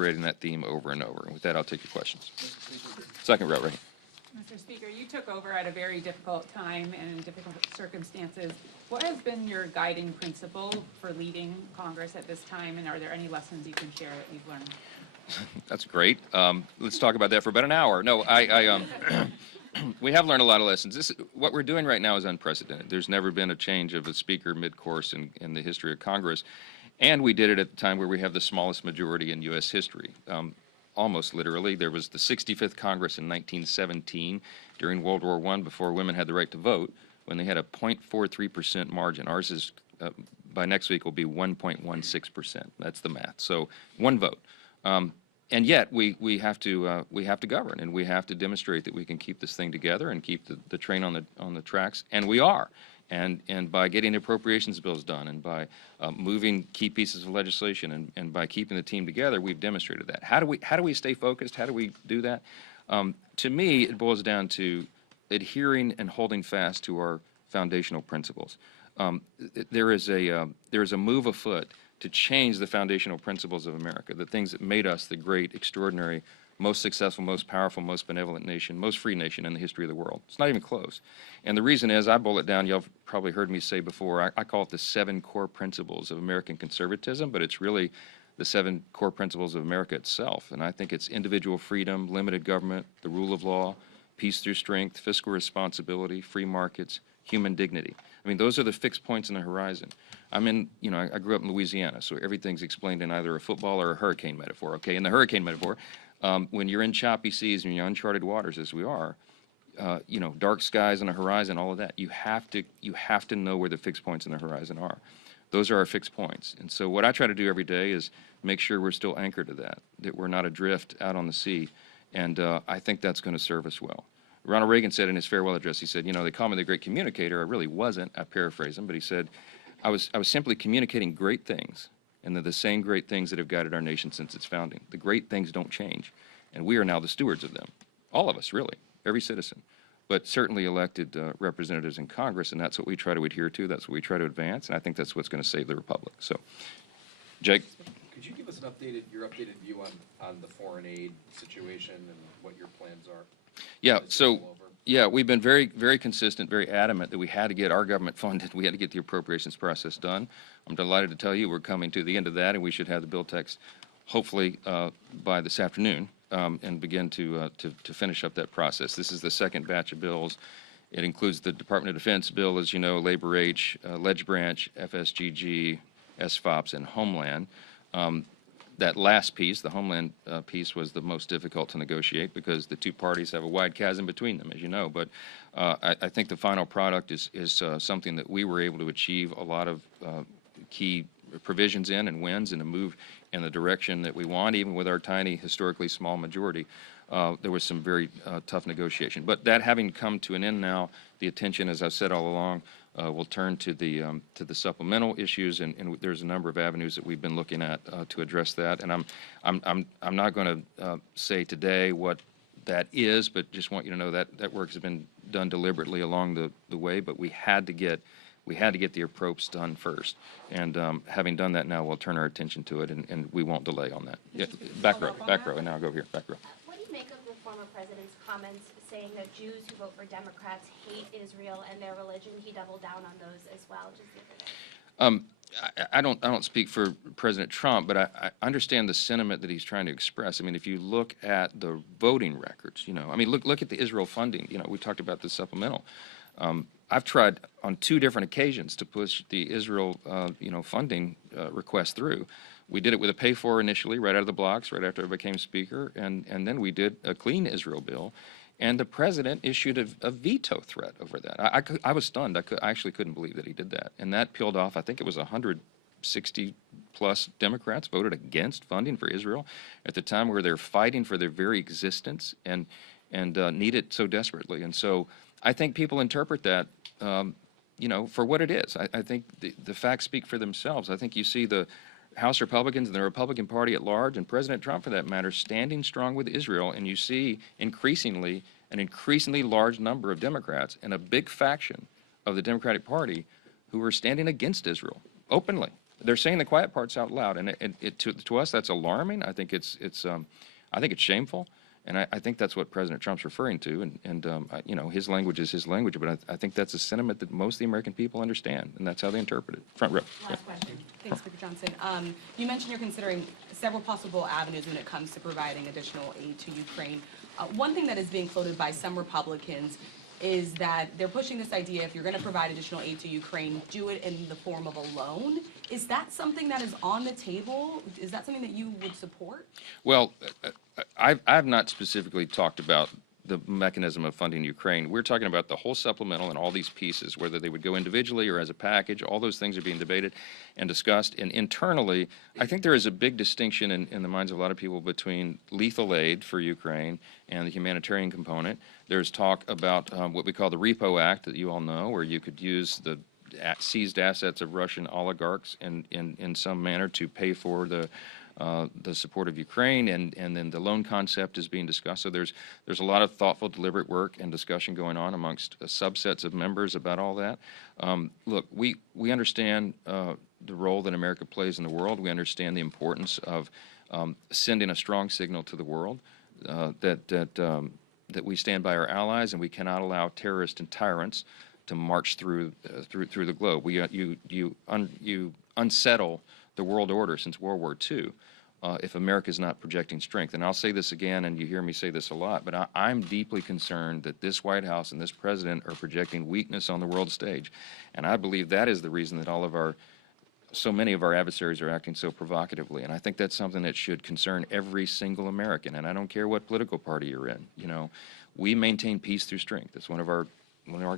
reiterating that theme over and over. And with that, I'll take your questions. Second row, right? Mr. Speaker, you took over at a very difficult time and in difficult circumstances. What has been your guiding principle for leading Congress at this time, and are there any lessons you can share that you've learned? That's great. Let's talk about that for about an hour. No, we have learned a lot of lessons. What we're doing right now is unprecedented. There's never been a change of a speaker mid-course in the history of Congress, and we did it at the time where we have the smallest majority in U.S. history. Almost literally. There was the 65th Congress in 1917 during World War I, before women had the right to vote, when they had a 0.43% margin. Ours is, by next week, will be 1.16%. That's the math. So one vote. And yet we have to govern, and we have to demonstrate that we can keep this thing together and keep the train on the tracks, and we are. And by getting appropriations bills done, and by moving key pieces of legislation, and by keeping the team together, we've demonstrated that. How do we stay focused? How do we do that? To me, it boils down to adhering and holding fast to our foundational principles. There is a move afoot to change the foundational principles of America, the things that made us the great, extraordinary, most successful, most powerful, most benevolent nation, most free nation in the history of the world. It's not even close. And the reason is, I boil it down, you've probably heard me say before, I call it the 7 core principles of American conservatism, but it's really the 7 core principles of America itself. And I think it's individual freedom, limited government, the rule of law, peace through strength, fiscal responsibility, free markets, human dignity. I mean, those are the fixed points in the horizon. I grew up in Louisiana, so everything's explained in either a football or a hurricane metaphor, okay? In the hurricane metaphor, when you're in choppy seas and you're in uncharted waters, as we are, dark skies on the horizon, all of that, you have to know where the fixed points in the horizon are. Those are our fixed points. And so what I try to do every day is make sure we're still anchored to that we're not adrift out on the sea. And I think that's going to serve us well. Ronald Reagan said in his farewell address, he said, they call me the great communicator. I really wasn't. I paraphrase him, but he said, I was simply communicating great things, and they're the same great things that have guided our nation since its founding. The great things don't change, and we are now the stewards of them. All of us, really, every citizen, but certainly elected representatives in Congress, and that's what we try to adhere to. That's what we try to advance, and I think that's what's going to save the republic. So, Jake? Could you give us your updated view on the foreign aid situation and what your plans are? Yeah, so, yeah, we've been very, very consistent, very adamant that we had to get our government funded. We had to get the appropriations process done. I'm delighted to tell you we're coming to the end of that, and we should have the bill text hopefully by this afternoon, and begin to finish up that process. This is the second batch of bills. It includes the Department of Defense bill, as you know, Labor H, Ledge Branch, FSGG, SFOPS, and Homeland. That last piece, the Homeland piece, was the most difficult to negotiate because the two parties have a wide chasm between them, as you know. But I think the final product is something that we were able to achieve a lot of key provisions in and wins, and to move in the direction that we want, even with our tiny, historically small majority. There was some very tough negotiation. But that having come to an end now, the attention, as I've said all along, will turn to the supplemental issues, and there's a number of avenues that we've been looking at to address that. And I'm not going to say today what that is, but just want you to know that that work has been done deliberately along the way. But we had to get the approps done first, and having done that now, we'll turn our attention to it, and we won't delay on that. Yeah, back row, and now I'll go over here, back row. What do you make of the former president's comments saying that Jews who vote for Democrats hate Israel and their religion? He doubled down on those as well just the other day. I don't speak for President Trump, but I understand the sentiment that he's trying to express. I mean, if you look at the voting records, look at the Israel funding. We talked about the supplemental. I've tried on 2 different occasions to push the Israel, funding request through. We did it with a pay-for initially, right out of the blocks, right after I became Speaker, and then we did a clean Israel bill, and the President issued a veto threat over that. I was stunned. I actually couldn't believe that he did that, and that peeled off, I think it was 160-plus Democrats voted against funding for Israel at the time where they're fighting for their very existence and need it so desperately. And so I think people interpret that, for what it is. I think the facts speak for themselves. I think you see the House Republicans and the Republican Party at large, and President Trump, for that matter, standing strong with Israel, and you see an increasingly large number of Democrats and a big faction of the Democratic Party who are standing against Israel openly. they're saying the quiet parts out loud, and to us that's alarming. I think it's shameful, and I think that's what President Trump's referring to. You know, his language is his language, but I think that's a sentiment that most of the American people understand, and that's how they interpret it. Front row. Yeah. Last question. Thanks, Speaker Johnson. You mentioned you're considering several possible avenues when it comes to providing additional aid to Ukraine. One thing that is being floated by some Republicans is that they're pushing this idea, if you're going to provide additional aid to Ukraine, do it in the form of a loan. Is that something that is on the table? Is that something that you would support? Well, I've not specifically talked about the mechanism of funding Ukraine. We're talking about the whole supplemental and all these pieces, whether they would go individually or as a package. All those things are being debated and discussed. And internally, I think there is a big distinction in the minds of a lot of people between lethal aid for Ukraine and the humanitarian component. There's talk about what we call the Repo Act that you all know, where you could use the seized assets of Russian oligarchs in some manner to pay for the support of Ukraine, and then the loan concept is being discussed. So there's a lot of thoughtful, deliberate work and discussion going on amongst subsets of members about all that. Look, we understand the role that America plays in the world. We understand the importance of sending a strong signal to the world that we stand by our allies, and we cannot allow terrorists and tyrants to march through the globe. You unsettle the world order since World War II if America is not projecting strength. And I'll say this again, and you hear me say this a lot, but I'm deeply concerned that this White House and this president are projecting weakness on the world stage. And I believe that is the reason that so many of our adversaries are acting so provocatively. And I think that's something that should concern every single American. And I don't care what political party you're in. You know, we maintain peace through strength. It's one of our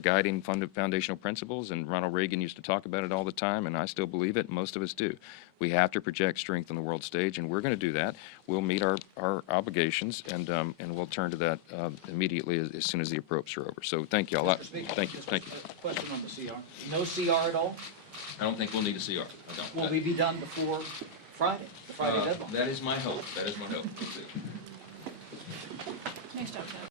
guiding foundational principles, and Ronald Reagan used to talk about it all the time, and I still believe it. Most of us do. We have to project strength on the world stage, and we're going to do that. We'll meet our obligations, and we'll turn to that immediately as soon as the approps are over. So thank you all. Thank you. Question on the CR. No CR at all? I don't think we'll need a CR. I don't. Will we be done before Friday, the Friday deadline? That is my hope. That is my hope. Nice job, Ted.